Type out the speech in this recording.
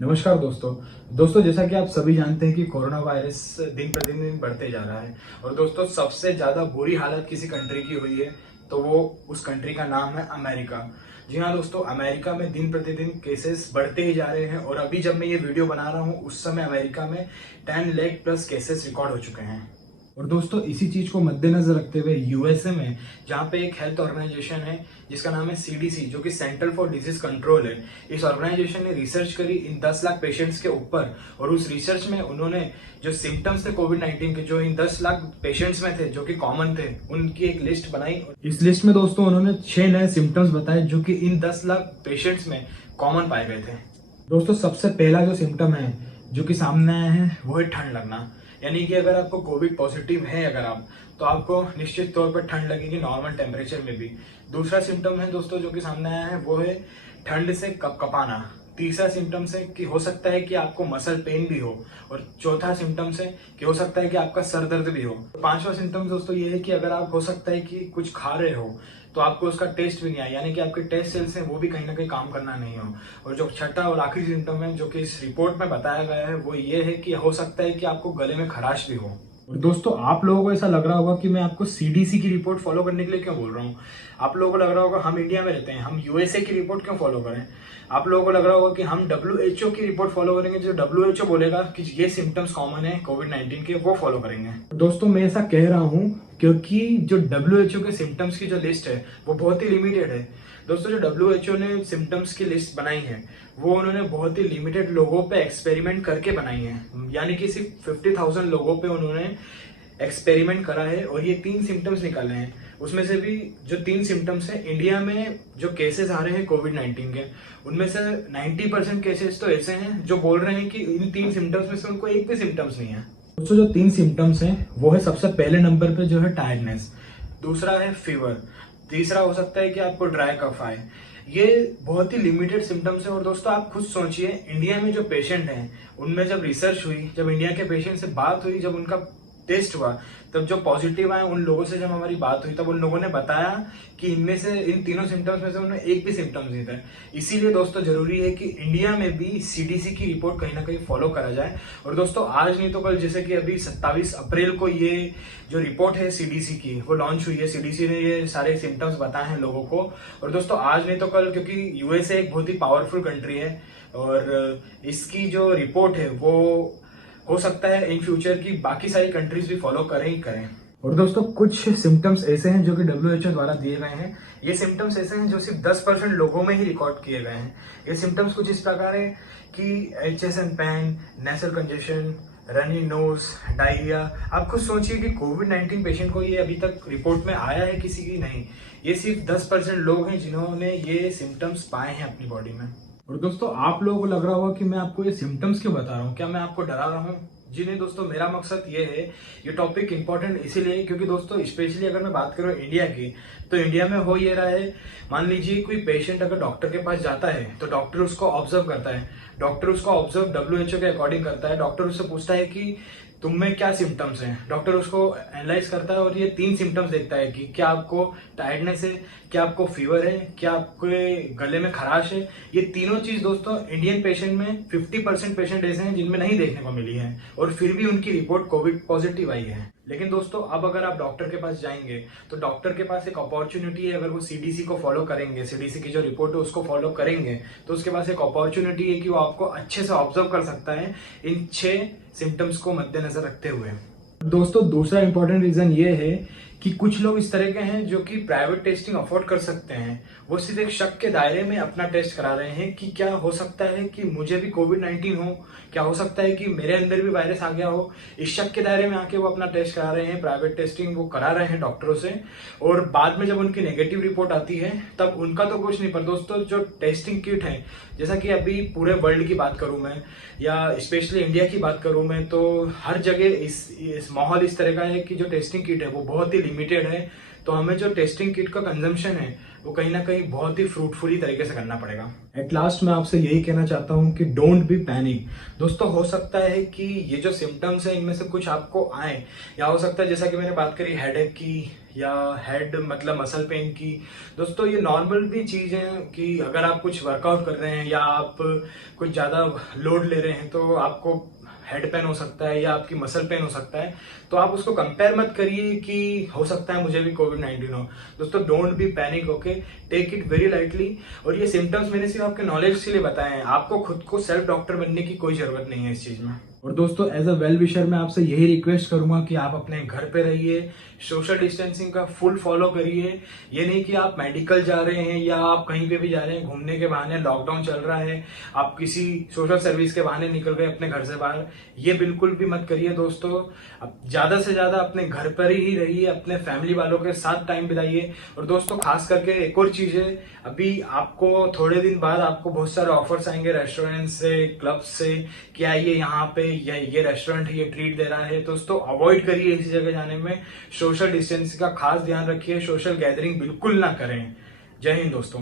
नमस्कार दोस्तों जैसा कि आप सभी जानते हैं कि कोरोना वायरस दिन प्रतिदिन बढ़ते जा रहा है। और दोस्तों सबसे ज़्यादा बुरी हालत किसी कंट्री की हुई है तो वो उस कंट्री का नाम है अमेरिका। जी हाँ दोस्तों, अमेरिका में दिन प्रतिदिन केसेस बढ़ते ही जा रहे हैं और अभी जब मैं ये वीडियो बना रहा हूँ उस समय अमेरिका में 10 लाख प्लस केसेस रिकॉर्ड हो चुके हैं। और दोस्तों इसी चीज को मद्देनजर रखते हुए यूएसए में जहाँ पे एक हेल्थ ऑर्गेनाइजेशन है जिसका नाम है सीडीसी, जो कि सेंटर फॉर डिजीज कंट्रोल है, इस ऑर्गेनाइजेशन ने रिसर्च करी इन 10 लाख पेशेंट्स के ऊपर। और उस रिसर्च में उन्होंने जो सिम्टम्स थे कोविड-19 के, जो इन 10 लाख पेशेंट्स में थे जो कि कॉमन थे, उनकी एक लिस्ट बनाई। इस लिस्ट में दोस्तों उन्होंने 6 नए सिम्टम्स बताए जो कि इन 10 लाख पेशेंट्स में कॉमन पाए गए थे। दोस्तों सबसे पहला जो सिम्टम है जो कि सामने आया है वो है ठंड लगना। यानी कि अगर आपको कोविड पॉजिटिव है अगर आप, तो आपको निश्चित तौर पर ठंड लगेगी नॉर्मल टेम्परेचर में भी। दूसरा सिम्टम है दोस्तों जो कि सामने आया है वो है ठंड से कपकपाना। तीसरा सिम्टम्स है कि हो सकता है कि आपको मसल पेन भी हो। और चौथा सिम्टम्स है कि हो सकता है कि आपका सर दर्द भी हो। पांचवा सिम्टम्स दोस्तों ये है कि अगर आप हो सकता है कि कुछ खा रहे हो तो आपको उसका टेस्ट भी नहीं आया, यानी कि आपके टेस्ट सेल्स हैं वो भी कहीं ना कहीं काम करना नहीं हो। और जो छठा और आखिरी सिम्टम है जो कि इस रिपोर्ट में बताया गया है वो ये है कि हो सकता है कि आपको गले में खराश भी हो। और दोस्तों आप लोगों को ऐसा लग रहा होगा कि मैं आपको सीडीसी की रिपोर्ट फॉलो करने के लिए क्यों बोल रहा हूँ। आप लोगों को लग रहा होगा हम इंडिया में रहते हैं, हम यूएसए की रिपोर्ट क्यों फॉलो करें। आप लोगों को लग रहा होगा कि हम डब्ल्यूएचओ की रिपोर्ट फॉलो करेंगे, जो डब्ल्यूएचओ बोलेगा कि ये सिम्टम्स कॉमन है कोविड-19 के, वो फॉलो करेंगे। दोस्तों मैं ऐसा कह रहा हूँ क्योंकि जो डब्ल्यूएचओ के सिम्टम्स की जो लिस्ट है वो बहुत ही लिमिटेड है। दोस्तों जो डब्ल्यूएचओ ने सिम्टम्स की लिस्ट बनाई है वो उन्होंने बहुत ही लिमिटेड लोगों पे एक्सपेरिमेंट करके बनाई है, यानी कि सिर्फ 50,000 लोगों पे उन्होंने एक्सपेरिमेंट करा है और ये 3 सिम्टम्स निकाले हैं। उसमें से भी जो 3 सिम्टम्स हैं, इंडिया में जो केसेस आ रहे हैं कोविड-19 के, उनमें से 90% केसेस तो ऐसे हैं जो बोल रहे हैं कि इन 3 सिम्टम्स में से उनको एक भी सिम्टम्स नहीं है। दोस्तों जो 3 सिम्टम्स हैं वो है सबसे पहले नंबर पे जो है टायर्डनेस, दूसरा है फीवर, तीसरा हो सकता है कि आपको ड्राई कफ आए। ये बहुत ही लिमिटेड सिम्टम्स है। और दोस्तों आप खुद सोचिए, इंडिया में जो पेशेंट हैं उनमें जब रिसर्च हुई, जब इंडिया के पेशेंट से बात हुई, जब उनका टेस्ट हुआ, तब जो पॉजिटिव आए उन लोगों से जब हमारी बात हुई तब उन लोगों ने बताया कि इनमें से इन तीनों सिम्टम्स में से उन्हें एक भी सिम्टम्स नहीं था। इसीलिए दोस्तों जरूरी है कि इंडिया में भी सीडीसी की रिपोर्ट कहीं ना कहीं फॉलो करा जाए। और दोस्तों आज नहीं तो कल, जैसे कि अभी 27 अप्रैल को ये जो रिपोर्ट है सीडीसी की वो लॉन्च हुई है। सीडीसी ने ये सारे सिम्टम्स बताए हैं लोगों को। और दोस्तों आज नहीं तो कल, क्योंकि यूएसए एक बहुत ही पावरफुल कंट्री है और इसकी जो रिपोर्ट है वो हो सकता है इन फ्यूचर की बाकी सारी कंट्रीज भी फॉलो करें ही करें। और दोस्तों कुछ सिम्टम्स ऐसे हैं जो कि डब्ल्यूएचओ द्वारा दिए गए हैं। ये सिम्टम्स ऐसे हैं जो सिर्फ 10% लोगों में ही रिकॉर्ड किए गए हैं। ये सिम्टम्स कुछ इस प्रकार है कि चेस्ट पेन, नेसल कंजेशन, रनी नोज, डायरिया। आप खुद सोचिए कि कोविड-19 पेशेंट को ये अभी तक रिपोर्ट में आया है किसी की नहीं। ये सिर्फ 10% लोग हैं जिन्होंने ये सिम्टम्स पाए हैं अपनी बॉडी में। और दोस्तों आप लोगों को लग रहा होगा कि मैं आपको ये सिम्टम्स क्यों बता रहा हूँ, क्या मैं आपको डरा रहा हूँ। जी नहीं दोस्तों, मेरा मकसद ये है, ये टॉपिक इंपॉर्टेंट इसीलिए क्योंकि दोस्तों स्पेशली अगर मैं बात करूँ इंडिया की, तो इंडिया में हो ये रहा है, मान लीजिए कोई पेशेंट अगर डॉक्टर के पास जाता है तो डॉक्टर उसको ऑब्जर्व करता है। डॉक्टर उसको ऑब्जर्व डब्ल्यूएचओ के अकॉर्डिंग करता है। डॉक्टर उससे पूछता है कि तुम में क्या सिम्टम्स हैं। डॉक्टर उसको एनालाइज करता है और ये 3 सिम्टम्स देखता है कि क्या आपको टायर्डनेस है, क्या आपको फीवर है, क्या आपके गले में खराश है। ये तीनों चीज दोस्तों इंडियन पेशेंट में 50% पेशेंट ऐसे हैं जिनमें नहीं देखने को मिली है और फिर भी उनकी रिपोर्ट कोविड पॉजिटिव आई है। लेकिन दोस्तों अब अगर आप डॉक्टर के पास जाएंगे तो डॉक्टर के पास एक अपॉर्चुनिटी है, अगर वो सीडीसी को फॉलो करेंगे, सीडीसी की जो रिपोर्ट है उसको फॉलो करेंगे, तो उसके पास एक अपॉर्चुनिटी है कि वो आपको अच्छे से ऑब्जर्व कर सकता है इन 6 सिम्टम्स को मद्देनजर रखते हुए। दोस्तों दूसरा इंपॉर्टेंट रीजन ये है कि कुछ लोग इस तरह के हैं जो कि प्राइवेट टेस्टिंग अफोर्ड कर सकते हैं। वो सिर्फ एक शक के दायरे में अपना टेस्ट करा रहे हैं कि क्या हो सकता है कि मुझे भी कोविड-19 हो, क्या हो सकता है कि मेरे अंदर भी वायरस आ गया हो। इस शक के दायरे में आके वो अपना टेस्ट करा रहे हैं, प्राइवेट टेस्टिंग वो करा रहे हैं डॉक्टरों से। और बाद में जब उनकी नेगेटिव रिपोर्ट आती है तब उनका तो कुछ नहीं, पर दोस्तों जो टेस्टिंग किट है, जैसा कि अभी पूरे वर्ल्ड की बात करूं मैं या स्पेशली इंडिया की बात करूं मैं, तो हर जगह इस माहौल इस तरह का है कि जो टेस्टिंग किट है वो बहुत ही लिमिटेड है। तो हमें जो टेस्टिंग किट का कंजम्पशन है वो कहीं ना कहीं बहुत ही फ्रूटफुली तरीके से करना पड़ेगा। एट लास्ट मैं आपसे यही कहना चाहता हूँ कि डोंट बी पैनिक। दोस्तों हो सकता है कि ये जो सिम्टम्स है इनमें से कुछ आपको आए, या हो सकता है जैसा कि मैंने बात करी हेडेक की या हेड मतलब मसल पेन की। दोस्तों ये नॉर्मल भी चीज़ है कि अगर आप कुछ वर्कआउट कर रहे हैं या आप कुछ ज़्यादा लोड ले रहे हैं तो आपको हेड पेन हो सकता है या आपकी मसल पेन हो सकता है। तो आप उसको कंपेयर मत करिए कि हो सकता है मुझे भी कोविड-19 हो। दोस्तों don't be panic, okay, take it very lightly. और ये सिम्टम्स मैंने सिर्फ आपके नॉलेज के लिए बताए हैं, आपको खुद को सेल्फ डॉक्टर बनने की कोई जरूरत नहीं है इस चीज में। और दोस्तों एज अ वेल विशर मैं आपसे यही रिक्वेस्ट करूंगा कि आप अपने घर पे रहिए, सोशल डिस्टेंसिंग का फुल फॉलो करिए। ये नहीं कि आप मेडिकल जा रहे हैं या आप कहीं पे भी जा रहे हैं घूमने के बहाने, लॉकडाउन चल रहा है, आप किसी सोशल सर्विस के बहाने निकल गए अपने घर से बाहर, ये बिल्कुल भी मत करिए दोस्तों। अब ज्यादा से ज्यादा अपने घर पर ही रहिए, अपने फैमिली वालों के साथ टाइम बिताइए। और दोस्तों खास करके एक और चीज है, अभी आपको थोड़े दिन बाद आपको बहुत सारे ऑफर्स आएंगे रेस्टोरेंट से, क्लब से कि आइए यहाँ पे, ये रेस्टोरेंट ये ट्रीट दे रहा है। दोस्तों अवॉइड करिए इसी जगह जाने में, सोशल डिस्टेंस का खास ध्यान रखिए, सोशल गैदरिंग बिल्कुल ना करें। जय हिंद दोस्तों।